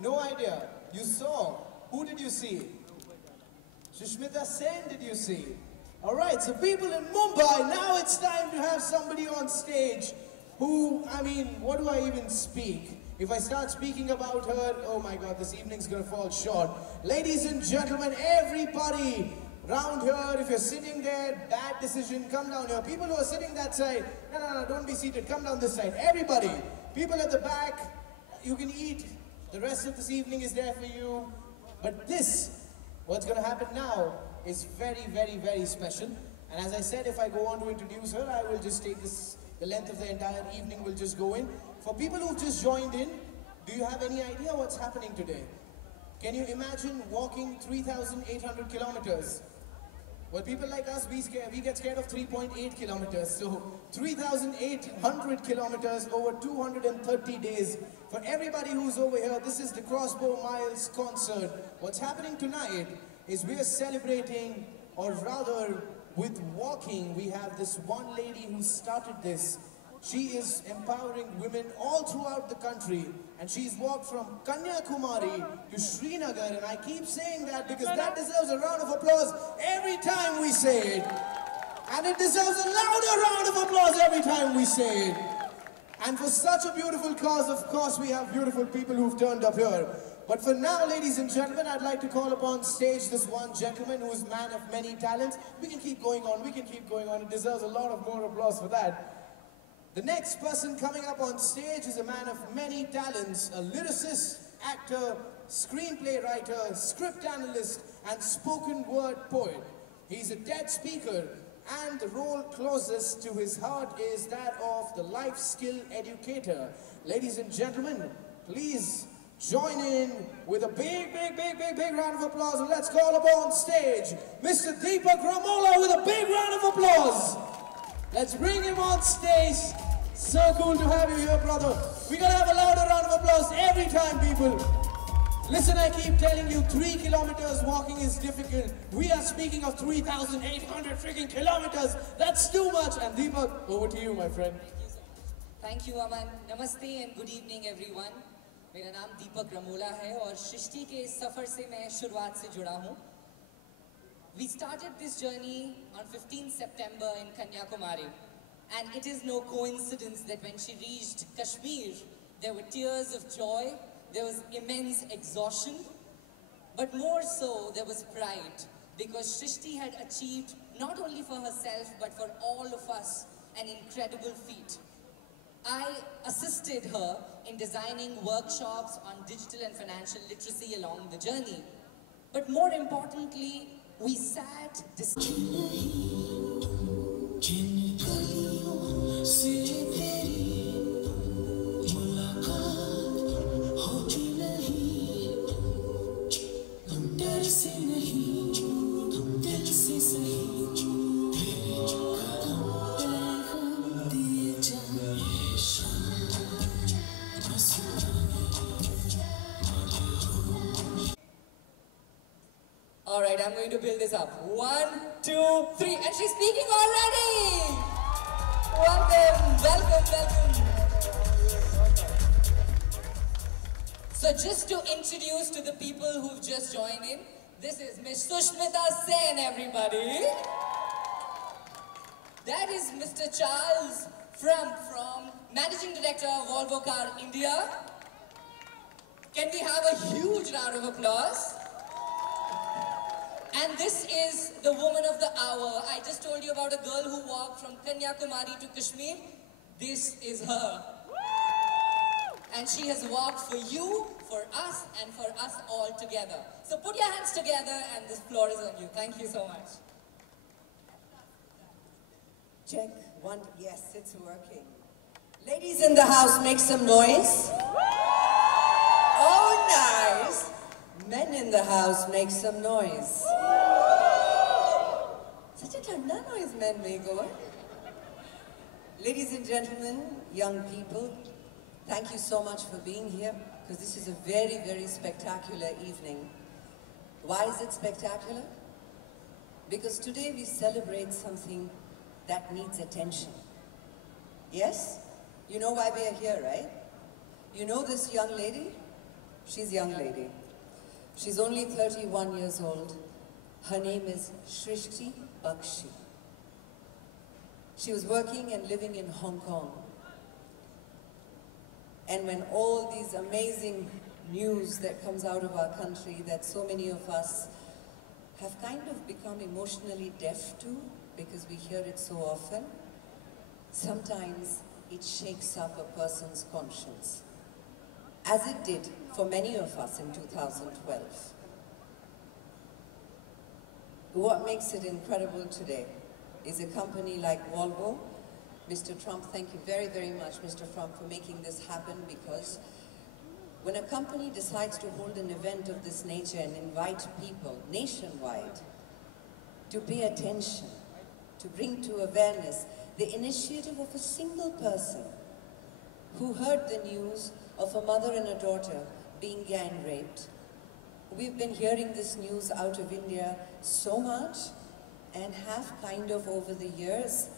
No idea. You saw. Who did you see? Sushmita Sen did you see? Alright, so people in Mumbai, now it's time to have somebody on stage who, I mean, what do I even speak? If I start speaking about her, oh my god, this evening's gonna fall short. Ladies and gentlemen, everybody round here, if you're sitting there, bad decision, come down here. People who are sitting that side, no, don't be seated, come down this side. Everybody, people at the back, you can eat. The rest of this evening is there for you. But this, what's gonna happen now, is very, very, very special. And as I said, if I go on to introduce her, I will just take this, the length of the entire evening will just go in. For people who've just joined in, do you have any idea what's happening today? Can you imagine walking 3,800 kilometers? Well, people like us, we get scared of 3.8 kilometers. So 3,800 kilometers over 230 days. For everybody who's over here, this is the Crossbow Miles concert. What's happening tonight is we are celebrating, or rather with walking, we have this one lady who started this. She is empowering women all throughout the country, and she's walked from Kanyakumari to Srinagar, and I keep saying that because that deserves a round of applause every time we say it. And it deserves a louder round of applause every time we say it. And for such a beautiful cause, of course, we have beautiful people who've turned up here. But for now, ladies and gentlemen, I'd like to call upon stage this one gentleman who is man of many talents. We can keep going on, It deserves a lot of more applause for that. The next person coming up on stage is a man of many talents, a lyricist, actor, screenplay writer, script analyst, and spoken word poet. He's a TED speaker, and the role closest to his heart is that of the life skill educator. Ladies and gentlemen, please join in with a big round of applause, and let's call upon stage Mr. Deepak Ramola with a big round of applause. Let's bring him on stage. So cool to have you here, brother. We're gonna have a louder round of applause every time, people. Listen, I keep telling you, 3 kilometers walking is difficult. We are speaking of 3,800 freaking kilometers. That's too much. And Deepak, over to you, my friend. Thank you, Aman. Namaste and good evening, everyone. मेरा नाम दीपक रमोला है और सृष्टि के इस सफर से मैं शुरुआत से जुड़ा हूँ. We started this journey on 15 September in Kanyakumari, and it is no coincidence that when she reached Kashmir, there were tears of joy, there was immense exhaustion, but more so there was pride, because Srishti had achieved not only for herself but for all of us an incredible feat. I assisted her in designing workshops on digital and financial literacy along the journey, but more importantly, we sat All right, I'm going to build this up. 1, 2, 3, and she's speaking already! Welcome. So just to introduce to the people who've just joined in, this is Miss Sushmita Sen, everybody. That is Mr. Charles from Managing Director of Volvo Car India. Can we have a huge round of applause? And this is the woman of the hour. I just told you about a girl who walked from Kanyakumari to Kashmir. This is her. And she has walked for you, for us, and for us all together. So put your hands together and this floor is on you. Thank you so much. Check, 1, yes, it's working. Ladies in the house, make some noise. Oh, nice. Men in the house, make some noise. Such a thanda noise men make, oh. Ladies and gentlemen, young people, thank you so much for being here, because this is a very, very spectacular evening. Why is it spectacular? Because today we celebrate something that needs attention. Yes? You know why we are here, right? You know this young lady? She's a young lady. She's only 31 years old. Her name is Srishti Bakshi. She was working and living in Hong Kong. And when all these amazing news that comes out of our country that so many of us have kind of become emotionally deaf to because we hear it so often, sometimes it shakes up a person's conscience, as it did for many of us in 2012. What makes it incredible today is a company like Volvo. Mr. Trump, thank you very, very much, Mr. Trump, for making this happen, because when a company decides to hold an event of this nature and invite people nationwide to pay attention, to bring to awareness the initiative of a single person who heard the news of a mother and a daughter being gang raped. We've been hearing this news out of India so much and have kind of over the years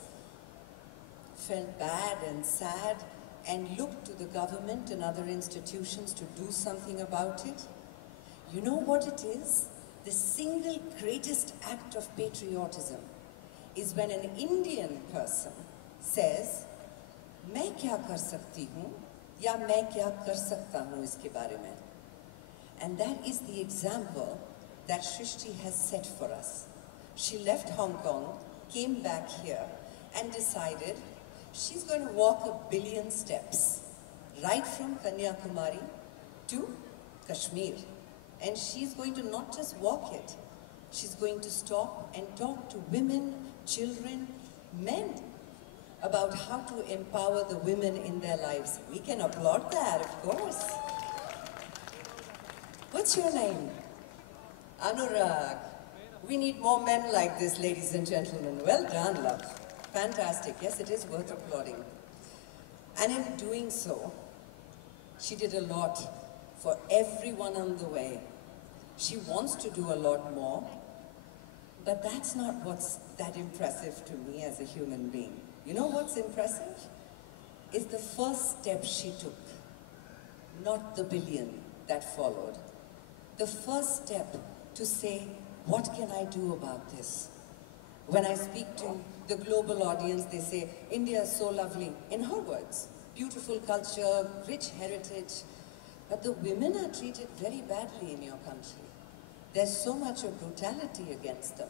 felt bad and sad and looked to the government and other institutions to do something about it. You know what it is? The single greatest act of patriotism is when an Indian person says, मैं क्या कर सकती हूँ या मैं क्या कर सकता हूँ इसके बारे में. And that is the example that Srishti has set for us. She left Hong Kong, came back here, and decided she's going to walk 1 billion steps, right from Kanyakumari to Kashmir. And she's going to not just walk it, she's going to stop and talk to women, children, men, about how to empower the women in their lives. We can applaud that, of course. What's your name? Anurag. We need more men like this, ladies and gentlemen. Well done, love. Fantastic. Yes, it is worth applauding. And in doing so, she did a lot for everyone on the way. She wants to do a lot more, but that's not what's that impressive to me as a human being. You know what's impressive? Is the first step she took, not the billion that followed. The first step to say, what can I do about this? When I speak to the global audience, they say, India is so lovely. In her words, beautiful culture, rich heritage, but the women are treated very badly in your country. There's so much of brutality against them.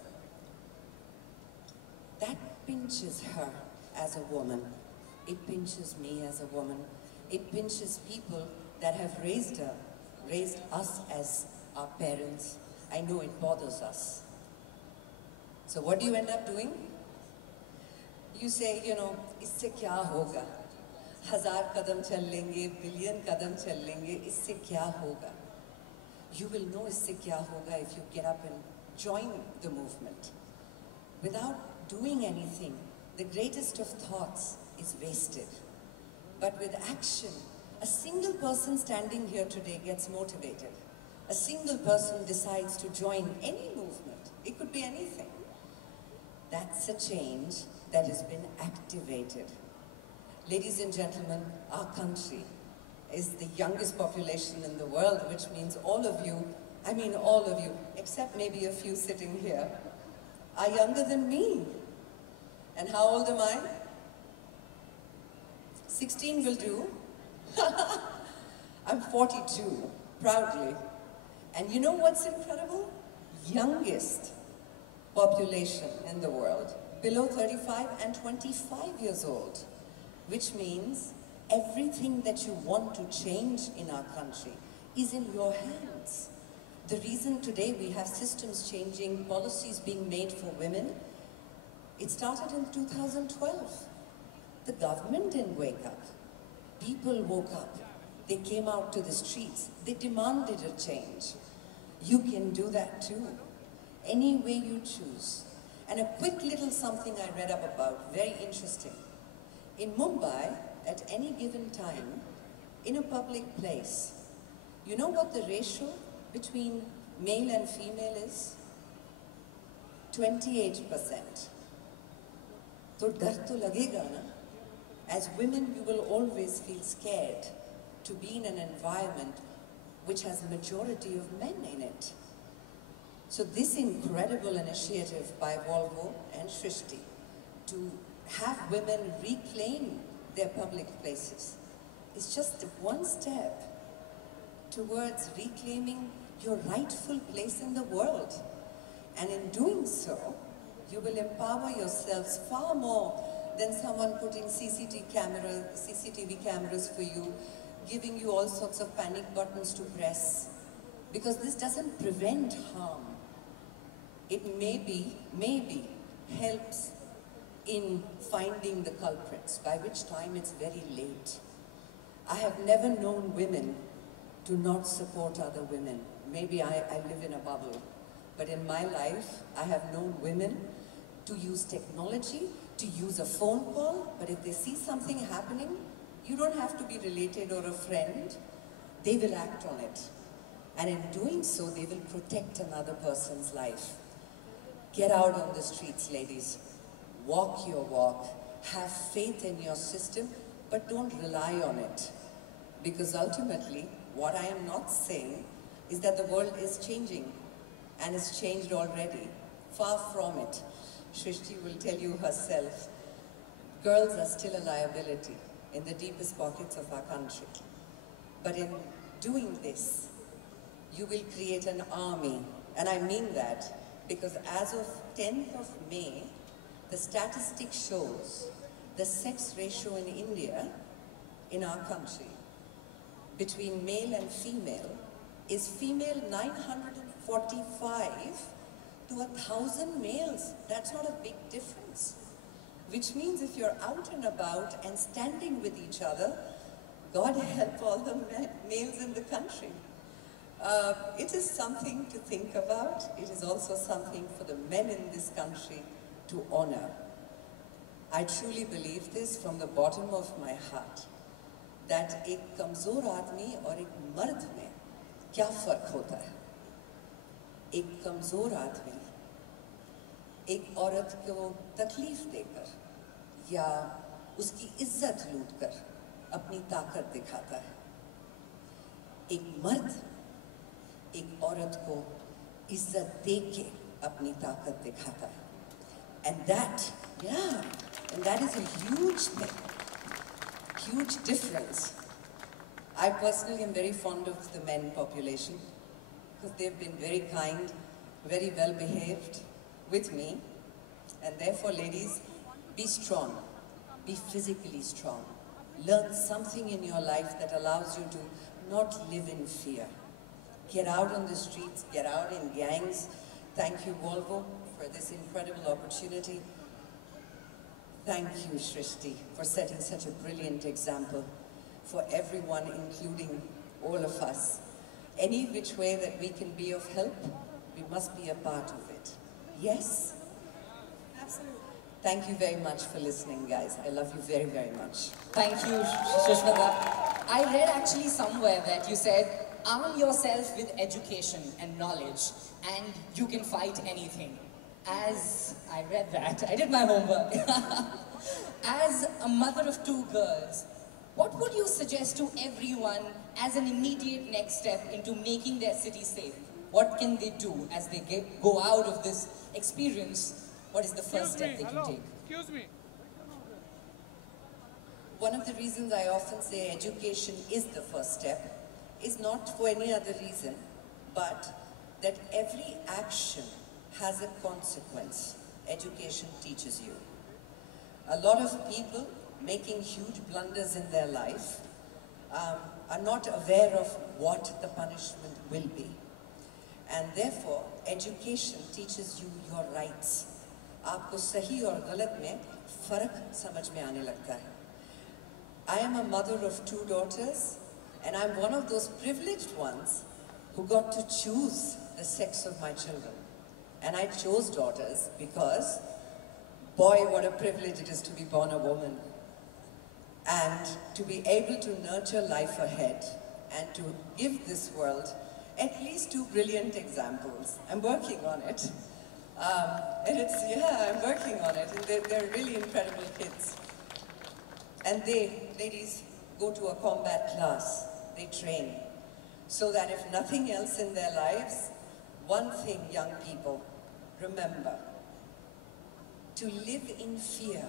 That pinches her as a woman. It pinches me as a woman. It pinches people that have raised her, raised us as our parents. I know it bothers us. So what do you end up doing? You say, you know, isse kya hoga? 1000 kadam chal lenge, billion kadam chal lenge, isse kya hoga? You will know isse kya hoga if you get up and join the movement. Without doing anything, the greatest of thoughts is wasted. But with action, a single person standing here today gets motivated. A single person decides to join any movement. It could be anything. That's a change that has been activated. Ladies and gentlemen, our country is the youngest population in the world, which means all of you, I mean all of you, except maybe a few sitting here, are younger than me. And how old am I? 16 will do. I'm 42, proudly. And you know what's incredible? Youngest population in the world, below 35 and 25 years old, which means everything that you want to change in our country is in your hands. The reason today we have systems changing, policies being made for women, it started in 2012. The government didn't wake up. People woke up. They came out to the streets. They demanded a change. You can do that too, any way you choose. And a quick little something I read up about, very interesting. In Mumbai, at any given time, in a public place, you know what the ratio between male and female is? 28%. So dar to lagega na? As women, you will always feel scared to be in an environment which has a majority of men in it. So this incredible initiative by Volvo and Srishti to have women reclaim their public places is just one step towards reclaiming your rightful place in the world. And in doing so, you will empower yourselves far more than someone putting CCTV cameras for you, giving you all sorts of panic buttons to press. Because this doesn't prevent harm. It maybe helps in finding the culprits, by which time it's very late. I have never known women to not support other women. Maybe I live in a bubble, but in my life, I have known women to use technology, to use a phone call, but if they see something happening, you don't have to be related or a friend, they will act on it. And in doing so, they will protect another person's life. Get out on the streets, ladies. Walk your walk. Have faith in your system, but don't rely on it. Because ultimately, what I am not saying is that the world is changing, and it's changed already. Far from it. Srishti will tell you herself, girls are still a liability in the deepest pockets of our country. But in doing this, you will create an army. And I mean that because as of 10th of May, the statistic shows the sex ratio in India, in our country, between male and female, is female 945 to 1,000 males. That's not a big difference. Which means if you're out and about and standing with each other, God help all the males in the country. It is something to think about. It is also something for the men in this country to honor. I truly believe this from the bottom of my heart, that एक कमजोर आदमी और एक मर्द में क्या फर्क होता है? एक कमजोर आदमी एक औरत को तकलीफ देकर या उसकी इज्जत लूटकर अपनी ताकत दिखाता है। एक मर्द एक औरत को इज्जत देके अपनी ताकत दिखाता है। And that is a huge thing, huge difference. I personally am very fond of the men population because they've been very kind, very well behaved with me, and therefore, ladies, be strong, be physically strong. Learn something in your life that allows you to not live in fear. Get out on the streets, get out in gangs. Thank you, Volvo, for this incredible opportunity. Thank you, Srishti, for setting such a brilliant example for everyone, including all of us. Any which way that we can be of help, we must be a part of it. Yes? Absolutely. Thank you very much for listening, guys. I love you very, very much. Thank you, Sushmita. I read actually somewhere that you said, arm yourself with education and knowledge, and you can fight anything. As I read that, I did my homework. As a mother of 2 girls, what would you suggest to everyone as an immediate next step into making their city safe? What can they do as they go out of this experience? What is the first step they can take? Excuse me. One of the reasons I often say education is the first step is not for any other reason, but that every action has a consequence. Education teaches you. A lot of people making huge blunders in their life are not aware of what the punishment will be. And therefore, education teaches you your rights. आपको सही और गलत में फर्क समझ में आने लगता है. I am a mother of 2 daughters, and I'm one of those privileged ones who got to choose the sex of my children. And I chose daughters because, boy, what a privilege it is to be born a woman. And to be able to nurture life ahead and to give this world at least 2 brilliant examples. I'm working on it. And it's, yeah, I'm working on it. And they're really incredible kids. And they, ladies, go to a combat class. They train. So that if nothing else in their lives, one thing, young people, remember, to live in fear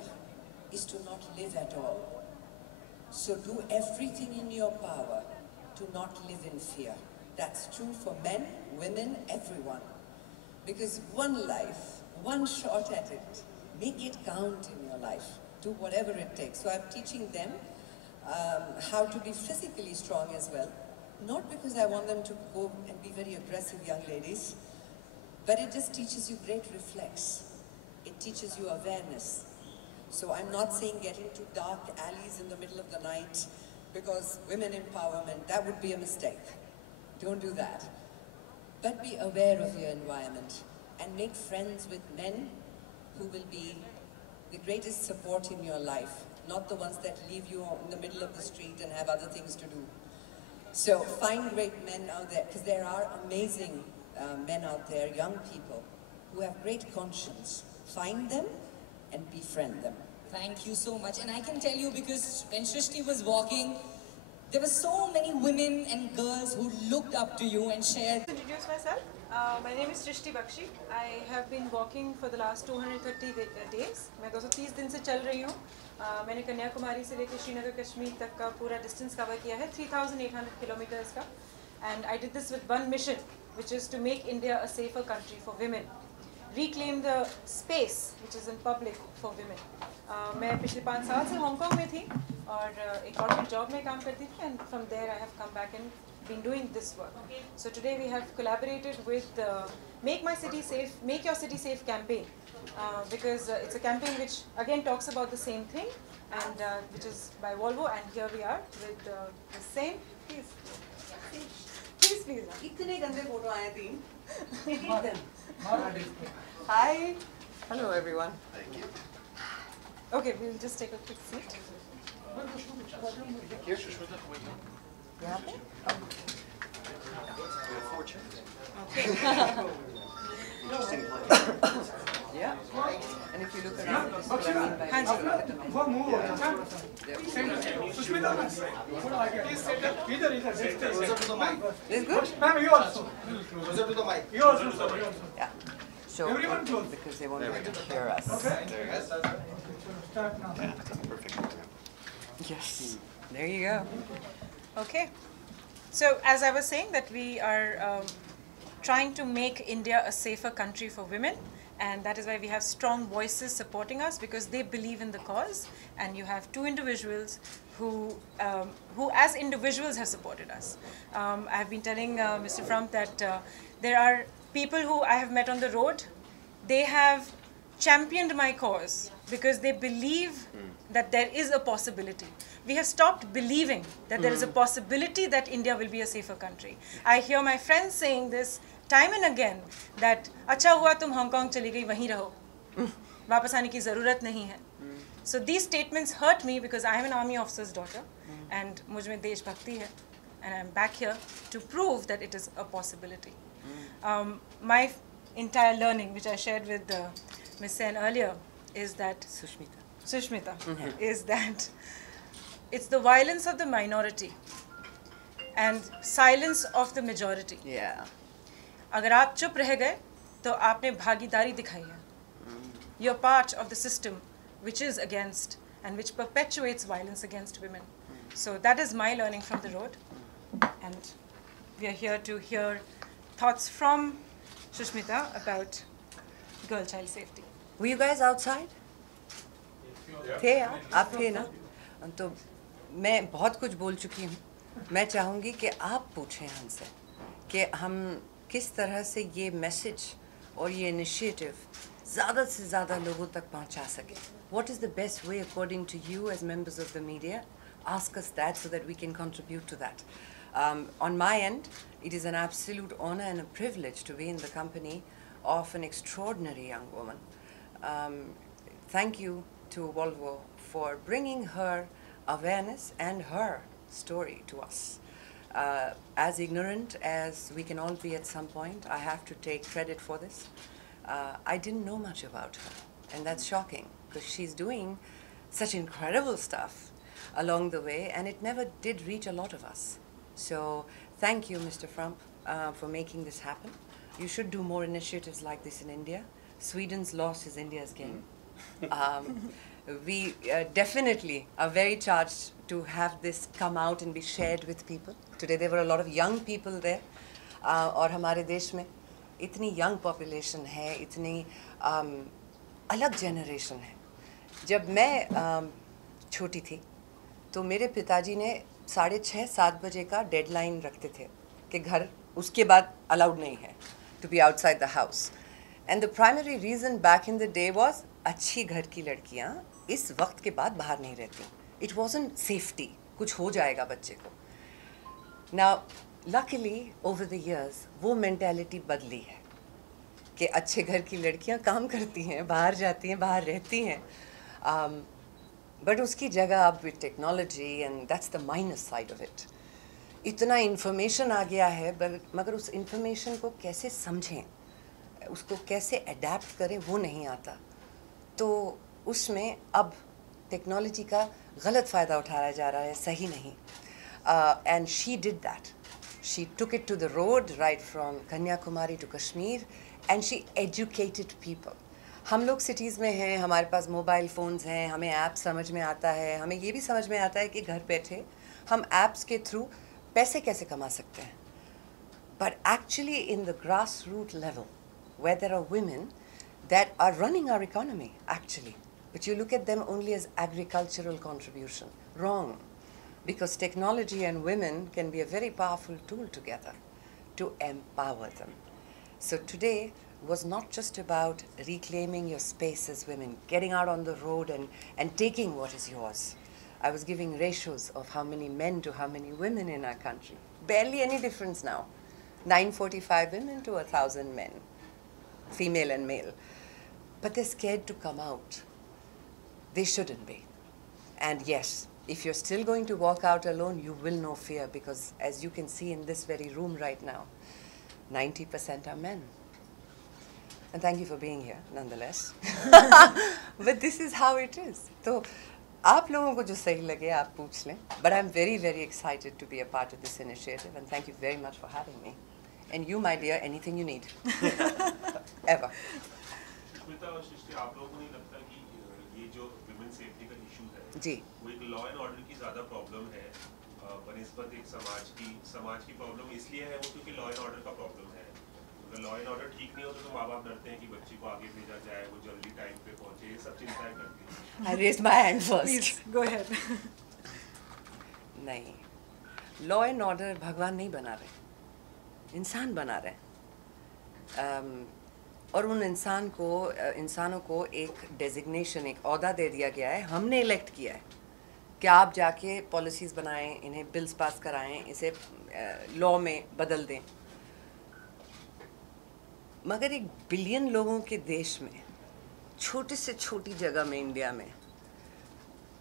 is to not live at all. So do everything in your power to not live in fear. That's true for men, women, everyone. Because one life, one shot at it, make it count in your life. Do whatever it takes. So I'm teaching them how to be physically strong as well. Not because I want them to go and be very aggressive young ladies, but it just teaches you great reflex. It teaches you awareness. So I'm not saying get into dark alleys in the middle of the night because women empowerment, that would be a mistake. Don't do that. But be aware of your environment and make friends with men who will be the greatest support in your life, not the ones that leave you in the middle of the street and have other things to do. So find great men out there, because there are amazing men out there, young people, who have great conscience. Find them and befriend them. Thank you so much. And I can tell you, because when Srishti was walking, there were so many women and girls who looked up to you and shared. Introduce myself. My name is Srishti Bakshi. I have been walking for the last 230 days. मैं 230 दिन से चल रही हूँ. मैंने कन्याकुमारी से लेकर श्रीनगर कश्मीर तक का पूरा डिस्टेंस कवर किया है, 3,800 किलोमीटर्स का. And I did this with one mission, which is to make India a safer country for women. Reclaim the space which is in public for women. मैं पिछले 5 साल से हांगकांग में थी और एक कॉर्पोरेट जॉब में काम करती थी, and from there I have come back and been doing this work. So today we have collaborated with Make My City Safe, Make Your City Safe campaign, because it's a campaign which again talks about the same thing, and which is by Volvo, and here we are with the same. Please. इतने गंदे photo आए तीन. Hi. Hello everyone. Okay, we'll just take a quick seat. Here, Sushmita. यहाँ पे? Okay. Interesting place. Yeah. And if you look around, this is what I mean by Hands up. This good? Ma'am, you also. Closer to the mic. You also. Yeah. So, Everyone close. because they won't be able to hear us. Okay. There you go. Start now. Yeah, that's perfect. Yes. There you go. Okay. So as I was saying, that we are trying to make India a safer country for women, and that is why we have strong voices supporting us, because they believe in the cause. And you have two individuals who as individuals have supported us. I have been telling Mr. Frump that there are people who I have met on the road. They have championed my cause because they believe that there is a possibility. We have stopped believing that there is a possibility that India will be a safer country. I hear my friends saying this time and again, that अच्छा हुआ तुम Hong Kong चली गई, वहीं रहो, वापस आने की ज़रूरत नहीं है. So these statements hurt me because I am an army officer's daughter, and मुझ में देशभक्ति है, and I am back here to prove that it is a possibility. My entire learning, which I shared with Ms. Sen earlier, is that Sushmita is that it's the violence of the minority and silence of the majority. Yeah. अगर आप चुप रह गए तो आपने भागीदारी दिखाई है. You're part of the system which is against and which perpetuates violence against women. So that is my learning from the road, and we are here to hear thoughts from Sushmita about girl-child safety. Were you guys outside? थे आप थे ना? तो मैं बहुत कुछ बोल चुकी हूँ. मैं चाहूँगी कि आप पूछें हमसे कि हम किस तरह से ये मैसेज और ये इनिशिएटिव ज़्यादा से ज़्यादा लोगों तक पहुँचा सकें. What is the best way according to you as members of the media? Ask us that so that we can contribute to that. On my end, it is an absolute honor and a privilege to be in the company of an extraordinary young woman. Thank you to Volvo for bringing her awareness and her story to us. As ignorant as we can all be at some point, I have to take credit for this. I didn't know much about her, and that's shocking because she's doing such incredible stuff along the way, and it never did reach a lot of us. So Thank you, Mr. Trump, for making this happen. You should do more initiatives like this in India. Sweden's loss is India's gain. We definitely are very charged to have this come out and be shared with people. Today there were a lot of young people there. और हमारे देश में इतनी young population है, इतनी अलग generation है. जब मैं छोटी थी, तो मेरे पिताजी ने 6:30-7 बजे का deadline रखते थे कि घर उसके बाद allowed नहीं है to be outside the house. And the primary reason back in the day was अच्छी घर की लड़कियाँ इस वक्त के बाद बाहर नहीं रहती. It wasn't safety. कुछ हो जाएगा बच्चे को. Now, luckily, over the years, वो mentality बदली है कि अच्छे घर की लड़कियाँ काम करती हैं, बाहर जाती हैं, बाहर रहती हैं. But उसकी जगह अब with technology, and that's the minus side of it. इतना information आ गया है, मगर उस information को कैसे समझें, उसको कैसे adapt करें, वो नहीं आता. तो उसमें अब technology का गलत फ़ायदा उठाया जा रहा है, सही नहीं. And she did that. She took it to the road right from Kanyakumari to Kashmir, and she educated people. हम लोग cities में हैं, हमारे पास mobile phones हैं, हमें apps समझ में आता है, हमें ये भी समझ में आता है कि घर बैठे हम apps के through पैसे कैसे कमा सकते हैं. But actually in the grassroots level, where there are women that are running our economy, actually, but you look at them only as agricultural contribution. Wrong. Because technology and women can be a very powerful tool together to empower them. So today was not just about reclaiming your space as women, getting out on the road and taking what is yours. I was giving ratios of how many men to how many women in our country. Barely any difference now. 945 women to 1,000 men, female and male. But they're scared to come out. They shouldn't be. And yes, if you're still going to walk out alone, you will know fear, because as you can see in this very room right now, 90% are men. And thank you for being here, nonetheless. But this is how it is. So, आप लोगों को जो सही लगे आप पूछ लें. But I'm very, very excited to be a part of this initiative, and thank you very much for having me. And you, my dear, anything you need. Ever. Sushmita और सृष्टि, आप लोगों को नहीं लगता कि ये जो women safety का issue है, जी, वो एक law and order की ज़्यादा problem है, बनिस्बत एक समाज की problem इसलिए है वो क्योंकि law and order का problem है. अगर law and order ठीक नहीं होता तो माँ बाप डरते हैं कि बच्ची को आगे भेजा जाए, वो जल्दी time पे पहुँचे, ये सब चिंताएं करती हैं. I raised my hand first. Please, go ahead. नहीं, law and order भगवान नहीं बना रहे, इंसान बना रहे. और उन इंसानों को एक डेजिग्नेशन, एक ओहदा दे दिया गया है, हमने इलेक्ट किया है कि आप जाके पॉलिसीज़ बनाएं, इन्हें बिल्स पास कराएं, इसे लॉ में बदल दें. मगर 1 बिलियन लोगों के देश में, छोटे से छोटी जगह में, इंडिया में,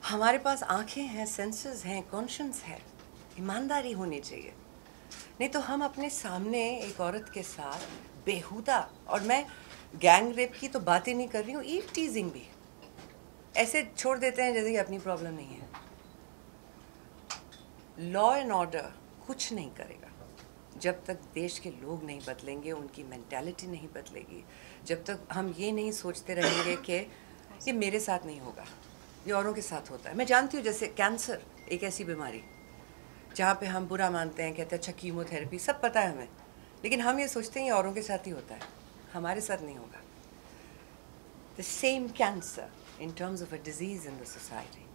हमारे पास आँखें हैं, सेंसेस हैं, कॉन्शियंस है. ईमानदारी होनी चाहिए. नहीं तो हम अपने सामने एक औरत के साथ बेहुदा, और मैं गैंग रेप की तो बातें नहीं कर रही हूँ, ईव टीजिंग भी ऐसे छोड़ देते हैं जैसे कि अपनी प्रॉब्लम नहीं है. लॉ एंड ऑर्डर कुछ नहीं करेगा जब तक देश के लोग नहीं बदलेंगे, उनकी मेंटालिटी नहीं बदलेगी, जब तक हम ये नहीं सोचते रहेंगे कि ये मेरे साथ नहीं होगा, ये औरों के साथ होता है. मैं जानती हूँ जैसे कैंसर एक ऐसी बीमारी जहाँ पे हम बुरा मानते हैं, कहते हैं अच्छा कीमोथेरेपी, सब पता है हमें, लेकिन हम ये सोचते हैं ये औरों के साथ ही होता है, हमारे साथ नहीं होगा. The same cancer in terms of a disease in the society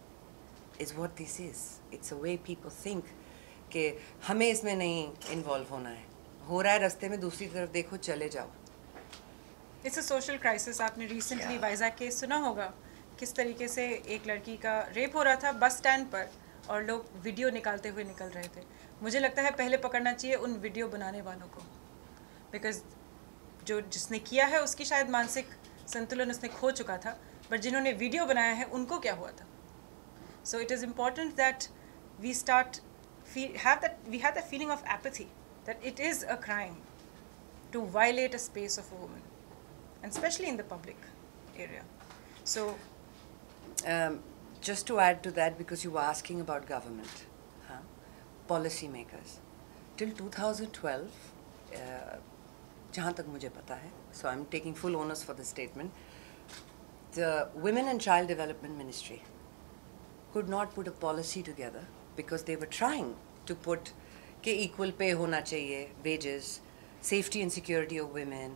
is what this is. It's a way people think कि हमें इसमें नहीं इन्वॉल्व होना है, हो रहा है रास्ते में, दूसरी तरफ देखो, चले जाओ. It's a social crisis. आपने recently वाइज़ाग केस सुना होगा, किस तरीके से एक लड़की का रेप हो रहा था बस स्टैंड पर और लोग वीडियो निकालते हुए निकल रहे थे. मुझे लगता है पहले पकड़ना चाहिए उन वीडियो बनाने वालों को, बिकॉज जिसने किया है उसकी शायद मानसिक संतुलन उसने खो चुका था, बट जिन्होंने वीडियो बनाया है उनको क्या हुआ था. So it is important that we have that feeling of apathy, that it is a crime to violate a space of a woman, and especially in the public area. So just to add to that, because you were asking about government, policy makers, Till 2012, जहाँ तक मुझे पता है, so I'm taking full onus for the statement, the Women and Child Development Ministry could not put a policy together because they were trying to put कि equal pay होना चाहिए, wages, safety and security of women,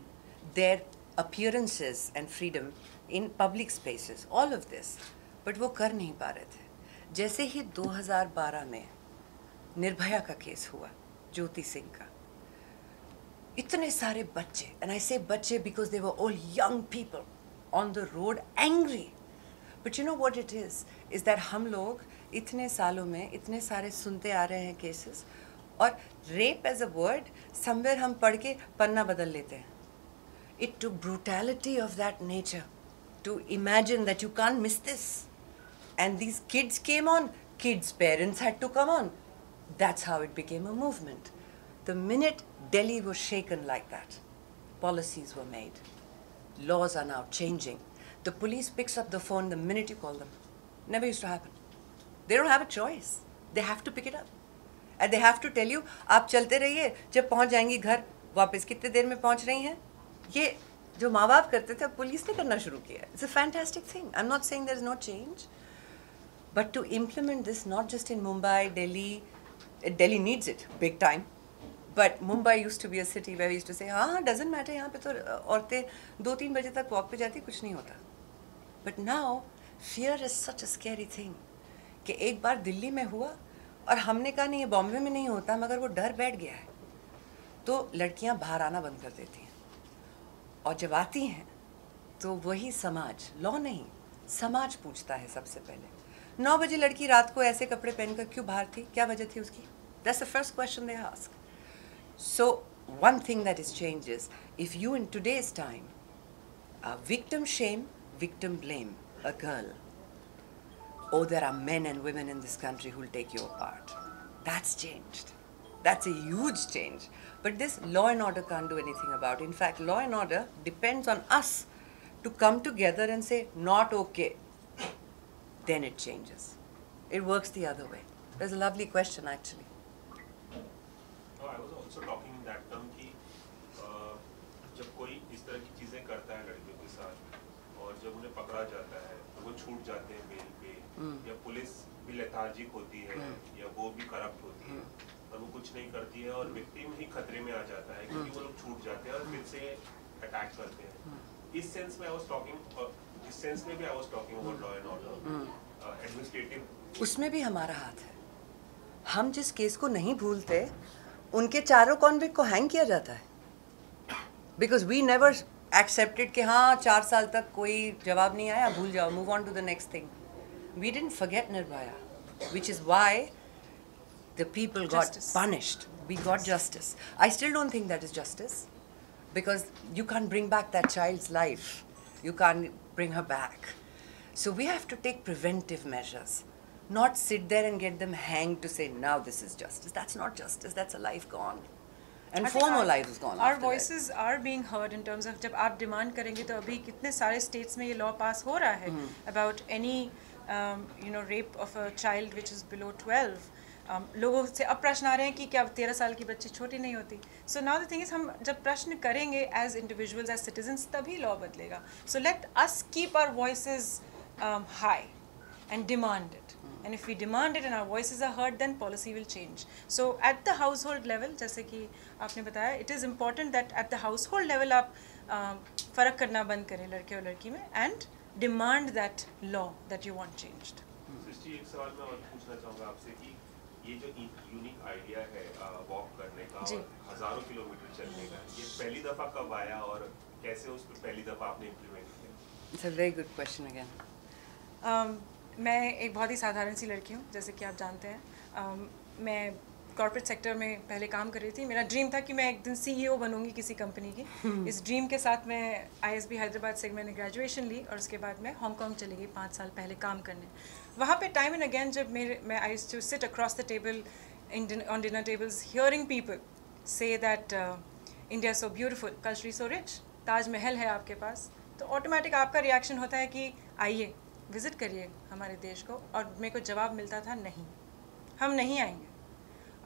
their appearances and freedom in public spaces, all of this, but वो कर नहीं पा रहे थे. जैसे ही 2012 में निर्भया का केस हुआ, ज्योति सिंह का, इतने सारे बच्चे, and I say बच्चे because they were all young people on the road angry. But you know what it is that हम लोग इतने सालों में इतने सारे सुनते आ रहे हैं cases, और rape as a word somewhere हम पढ़ के पन्ना बदल लेते हैं. It took brutality of that nature to imagine that you can't miss this. And these kids came on, kids' parents had to come on. That's how it became a movement. The minute Delhi was shaken like that, policies were made. Laws are now changing. The police picks up the phone the minute you call them. Never used to happen. They don't have a choice. They have to pick it up. And they have to tell you, आप चलते रहिए, जब पहुंच जाएंगी घर, वापस कितने देर में पहुंच रही हैं? ये जो माँ बाप करते थे, पुलिस ने करना शुरू किया. It's a fantastic thing. I'm not saying there's no change. But to implement this, not just in Mumbai, Delhi needs it big time. But Mumbai used to be a city where we used to say, हाँ, doesn't matter, यहाँ पे तो औरतें 2-3 बजे तक walk पे जाती, कुछ नहीं होता. But now, fear is such a scary thing. कि एक बार दिल्ली में हुआ, और हमने कहा नहीं, ये बॉम्बे में नहीं होता, मगर वो डर बैठ गया है. तो लड़कियाँ बाहर आना बंद कर देती हैं. और जब आती हैं, तो वही समाज, लॉ नहीं, समाज पूछता है सबसे पहले. 9 बजे लड़की रात को ऐसे कपड़े पहनकर क्यों बाहर थी? क्या वजह थी उसकी? That's the first question they ask. So one thing that has changed is, if you in today's time victim shame, victim blame a girl, oh, there are men and women in this country who will take you apart. That's changed. That's a huge change. But this law and order can't do anything about it. In fact, law and order depends on us to come together and say, not okay. Then it changes. It works the other way. There's a lovely question, actually. No, I was also talking in that term कि जब कोई इस तरह की चीजें करता है लड़कियों के साथ, और जब उन्हें पकड़ा जाता है, तो वो छूट जाते हैं बेल पे, या पुलिस भी लेथार्जिक होती है, या वो भी करप्ट होती है, और वो कुछ नहीं करती है, और विक्टिम ही खतरे में आ जाता है क्योंकि वो लोग छूट जाते हैं और फिर से अटैक करते हैं. इस सेंस में I was talking, इस सेंस में भी I was talking about law and order, administrative. उसमें भी हमारा हाथ है. हम जिस केस को नहीं भूलते, उनके चारों कॉन्विक्ट को हैंग किया जाता है. Because we never accepted कि हाँ 4 साल तक कोई जवाब नहीं आया, भूल जाओ, move on to the next thing. We didn't forget Nirbhaya, which is why the people got punished. We got justice. I still don't think that is justice, because you can't bring back that child's life. You can't bring her back. So we have to take preventive measures, not sit there and get them hanged to say, now this is justice. That's not justice. That's a life gone. And 4 more lives gone. Our voices are being heard in terms of जब आप demand करेंगे तो अभी कितने सारे states में ये law pass हो रहा है about any rape of a child which is below 12. लोगों से अब प्रश्न आ रहे हैं कि क्या 13 साल की बच्ची छोटी नहीं होती. So now the thing is, हम जब प्रश्न करेंगे as individuals, as citizens, तभी law बदलेगा. So let us keep our voices high and demand it. And if we demand it and our voices are heard, then policy will change. So at the household level, जैसे कि आपने बताया, it is important that at the household level आप फ़र्क करना बंद करें लड़के और लड़की में and demand that law that you want changed. सृष्टि, एक सवाल मैं और पूछना चाहूँगा आपसे कि ये जो यूनिक आइडिया है वॉक करने का और हजारों किलोमीटर चलने का, ये पहली दफ़ा कब आया और कैसे उस पर पहली दफ़ा आपने इम्प्लीमेंट किया? It's a very good question again. मैं एक बहुत ही साधारण सी लड़की हूँ, जैसे कि आप जानते हैं. मैं कॉर्पोरेट सेक्टर में पहले काम कर रही थी. मेरा ड्रीम था कि मैं एक दिन CEO बनूंगी किसी कंपनी की. इस ड्रीम के साथ मैं ISB हैदराबाद से मैंने ग्रेजुएशन ली और उसके बाद मैं हांगकांग चली गई 5 साल पहले काम करने. वहाँ पे टाइम एंड अगेन जब मैं I used to sit across the table on dinner tables hearing people से that India so beautiful, culturally so rich, Taj Mahal है आपके पास, तो ऑटोमेटिक आपका रिएक्शन होता है कि आइए विज़िट करिए हमारे देश को. और मेरे को जवाब मिलता था नहीं, हम नहीं आएंगे.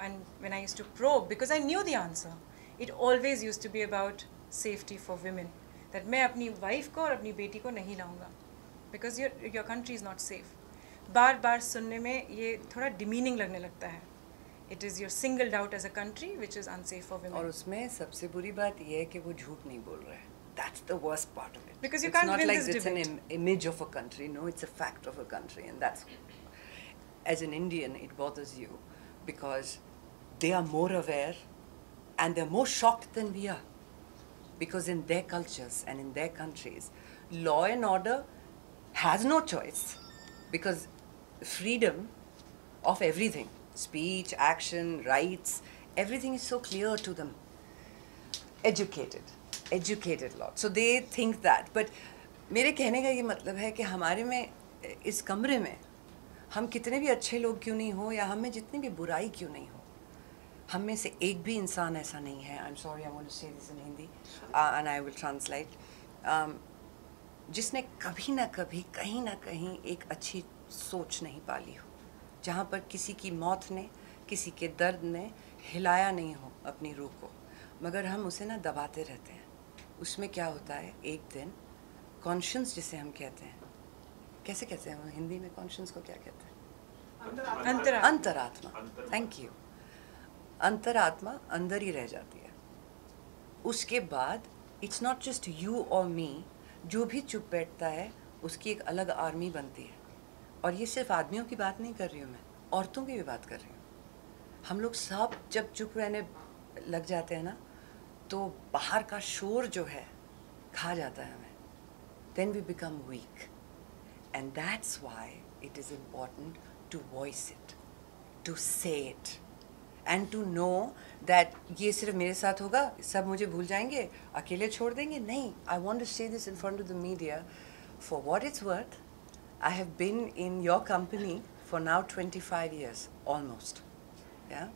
and when I used to probe, because I knew the answer, it always used to be about safety for women. That मैं अपनी wife को और अपनी बेटी को नहीं लाऊंगा, because your country is not safe. बार-बार सुनने में ये थोड़ा demeaning लगने लगता है. It is you're singled out as a country which is unsafe for women. और उसमें सबसे बुरी बात ये है कि वो झूठ नहीं बोल रहा है. That's the worst part of it. Because you it's can't not win like this it's debate. an image of a country. No, it's a fact of a country, and that's, as an Indian, it bothers you because they are more aware and they're more shocked than we are. Because in their cultures and in their countries, law and order has no choice, because freedom of everything, speech, action, rights, everything is so clear to them. Educated lot. So they think that. But मेरे कहने का ये मतलब है कि हमारे में इस कमरे में हम कितने भी अच्छे लोग क्यों नहीं हो या हम में जितनी भी बुराई क्यों नहीं हो, हम में से एक भी इंसान ऐसा नहीं है. I'm sorry, I'm going to say this in Hindi, and I will translate. जिसने कभी ना कभी कहीं ना कहीं एक अच्छी सोच नहीं पाली हो, जहाँ पर किसी की मौत ने, किसी के दर्द ने हिलाया नहीं हो अपनी रूह को, मगर हम उसे ना दबाते रहते हैं. उसमें क्या होता है, एक दिन कॉन्शियंस जिसे हम कहते हैं, कैसे कहते हैं हिंदी में कॉन्शियंस को क्या कहते हैं? अंतरात्मा. Thank you. अंतरात्मा अंदर ही रह जाती है. उसके बाद इट्स नॉट जस्ट यू और मी, जो भी चुप बैठता है उसकी एक अलग आर्मी बनती है. और ये सिर्फ आदमियों की बात नहीं कर रही हूँ मैं, औरतों की भी बात कर रही हूँ. हम लोग सब जब चुप रहने लग जाते हैं ना, तो बाहर का शोर जो है खा जाता है हमें. Then we become weak, and that's why it is important to voice it, to say it, and to know that ये सिर्फ मेरे साथ होगा, सब मुझे भूल जाएंगे, अकेले छोड़ देंगे. नहीं, I want to say this in front of the media. For what it's worth, I have been in your company for now 25 years, almost. Yeah.